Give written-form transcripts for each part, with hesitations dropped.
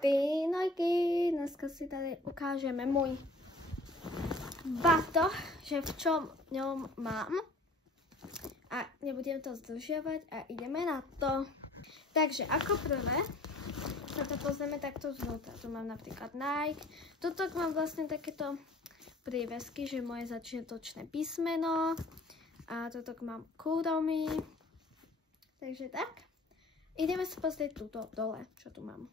Pinojky, dneska si tady ukážeme můj batoh, že v čom ňom mám. A nebudem to zdržiavať a ideme na to. Takže ako prvé, sa to pozrieme takto zvnútra. Tu mám napríklad Nike. Tuto mám vlastne takéto prívesky, že moje začiatočné písmeno. A tuto mám Kuromi. Takže tak. Ideme sa pozrieť tuto dole, čo tu mám.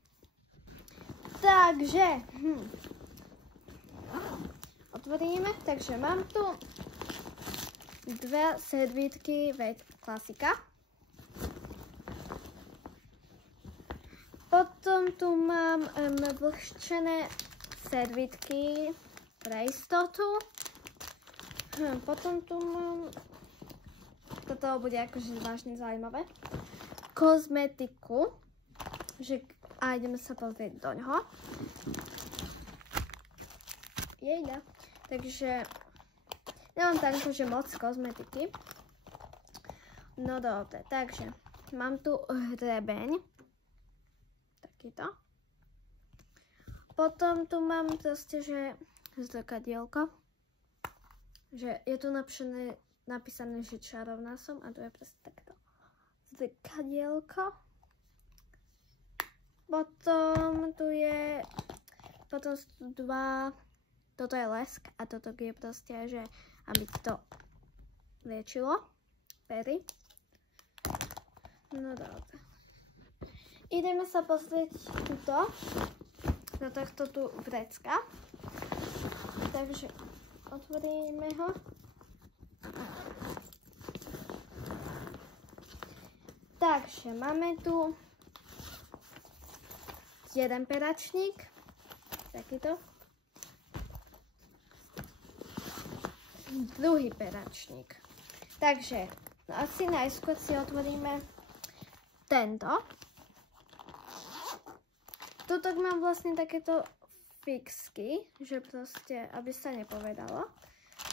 Takže, otvoríme. Takže mám tu dve servítky, veď klasika. Potom tu mám vlhčené servítky pre istotu. Potom tu mám, toto bude akože zvláštne zaujímavé, kozmetiku, a ideme sa pozrieť do ňoho. Jejda. Takže nemám tam akože moc kozmetiky. No dobre, takže mám tu hrebeň. Takýto. Potom tu mám proste, že zrkadielko. Že je tu napísané, že čarovná som a tu je proste takto zrkadielko. Potom tu je, potom sú tu dva, toto je lesk a toto je proste, že aby to liečilo pery. No dobre. Ideme sa pozrieť tuto, do tohto tu vrecka. Takže otvoríme ho. Takže máme tu jeden peračník, takýto. Druhý peračník. Takže no asi najskôr si otvoríme tento. Tuto mám vlastne takéto fixky, že proste, aby sa nepovedalo.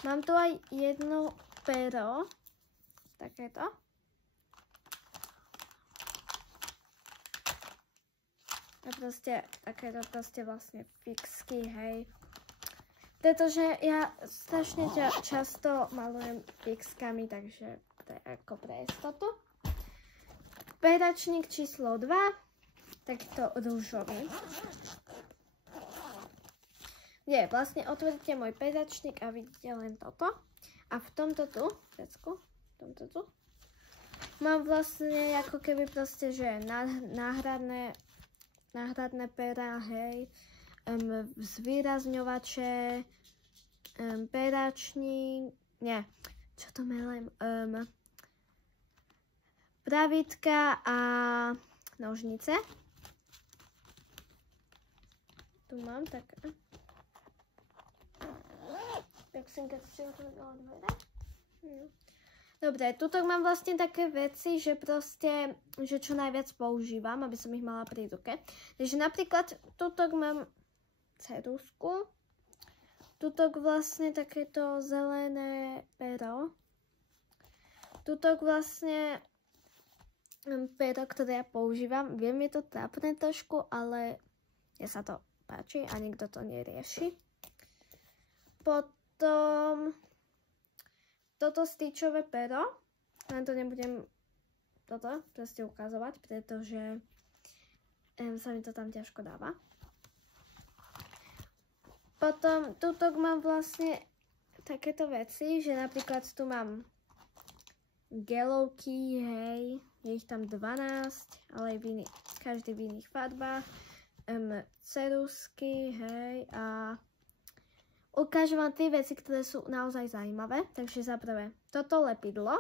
Mám tu aj jedno pero, takéto. A proste, takéto proste vlastne fixky, hej. Pretože ja strašne často malujem fixkami, takže to je ako pre istotu. Peračník číslo 2, takýto rúžový. Nie, vlastne otvoríte môj peračník a vidíte len toto. A v tomto tu, vecku, v tomto tu, mám vlastne ako keby proste, že náhradné pera, hej, zvýrazňovače, peračník, nie, čo to melem, pravitka a nožnice. Tu mám tak. Tak som keď si otvorila dvere. Dobre, tuto mám vlastne také veci, že proste, že čo najviac používam, aby som ich mala pri ruke. Takže napríklad tuto mám ceruzku. Tuto vlastne takéto zelené pero. Tuto vlastne pero, ktoré ja používam. Viem, je to trápne trošku, ale mne sa to páči a nikto to nerieši. Potom toto stýčové pero, len to nebudem toto proste ukazovať, pretože sa mi to tam ťažko dáva. Potom tuto mám vlastne takéto veci, že napríklad tu mám gelovky, hej, je ich tam 12, ale aj každý v iných farbách, ceruzky, hej, a ukážem vám tie veci, ktoré sú naozaj zaujímavé. Takže za prvé, toto lepidlo.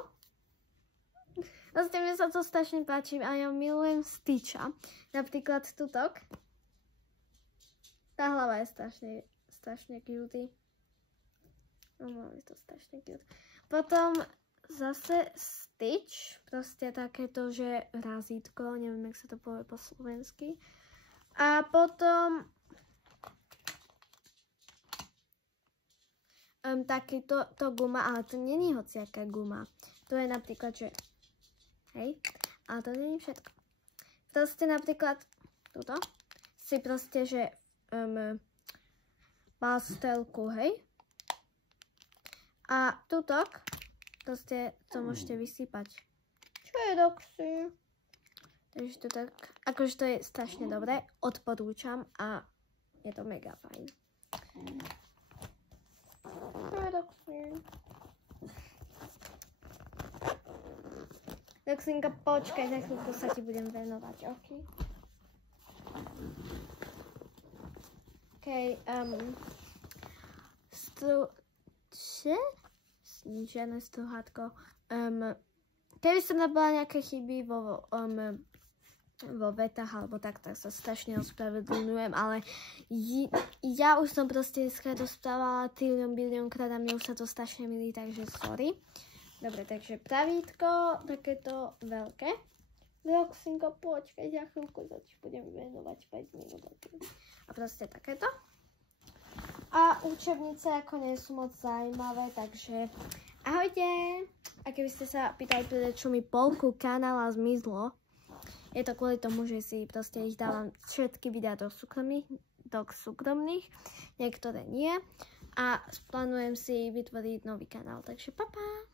Vlastne mne sa to strašne páči a ja milujem Stitcha. Napríklad tutok. Tá hlava je strašne cute. Je to strašne cute. Potom zase Stitch. Proste takéto, že razítko. Neviem, jak sa to povie po slovensky. A potom takýto guma, ale to není hociaká guma. To je napríklad, že hej, ale to není všetko. Proste napríklad tuto si proste, že pastelku, hej. A tutok proste to môžete vysypať. Čo je, Roxy? Takže to tak, akože to je strašne dobré, odporúčam a je to mega fajn. Čo je, Roxy? Roxinka, počkaj, za chvíľku sa ti budem venovať, ok? Žiadne struhátko. Keby som nabila nejaké chyby vo vetách alebo tak sa strašne ospravedlňujem, ale ja už som proste dneska to správala biliónkrát a mne už sa to strašne milí, takže sorry. Dobre, takže pravítko, takéto veľké. Roxinko, počkaj, za chvíľku sa ti budem venovať 5 minút. A proste takéto. A učebnice ako nie sú moc zaujímavé, takže ahojte. A keby ste sa pýtali, prečo mi polku kanála zmizlo, je to kvôli tomu, že si proste ich dávam všetky videá do súkromných, niektoré nie. A plánujem si vytvoriť nový kanál, takže pa pa.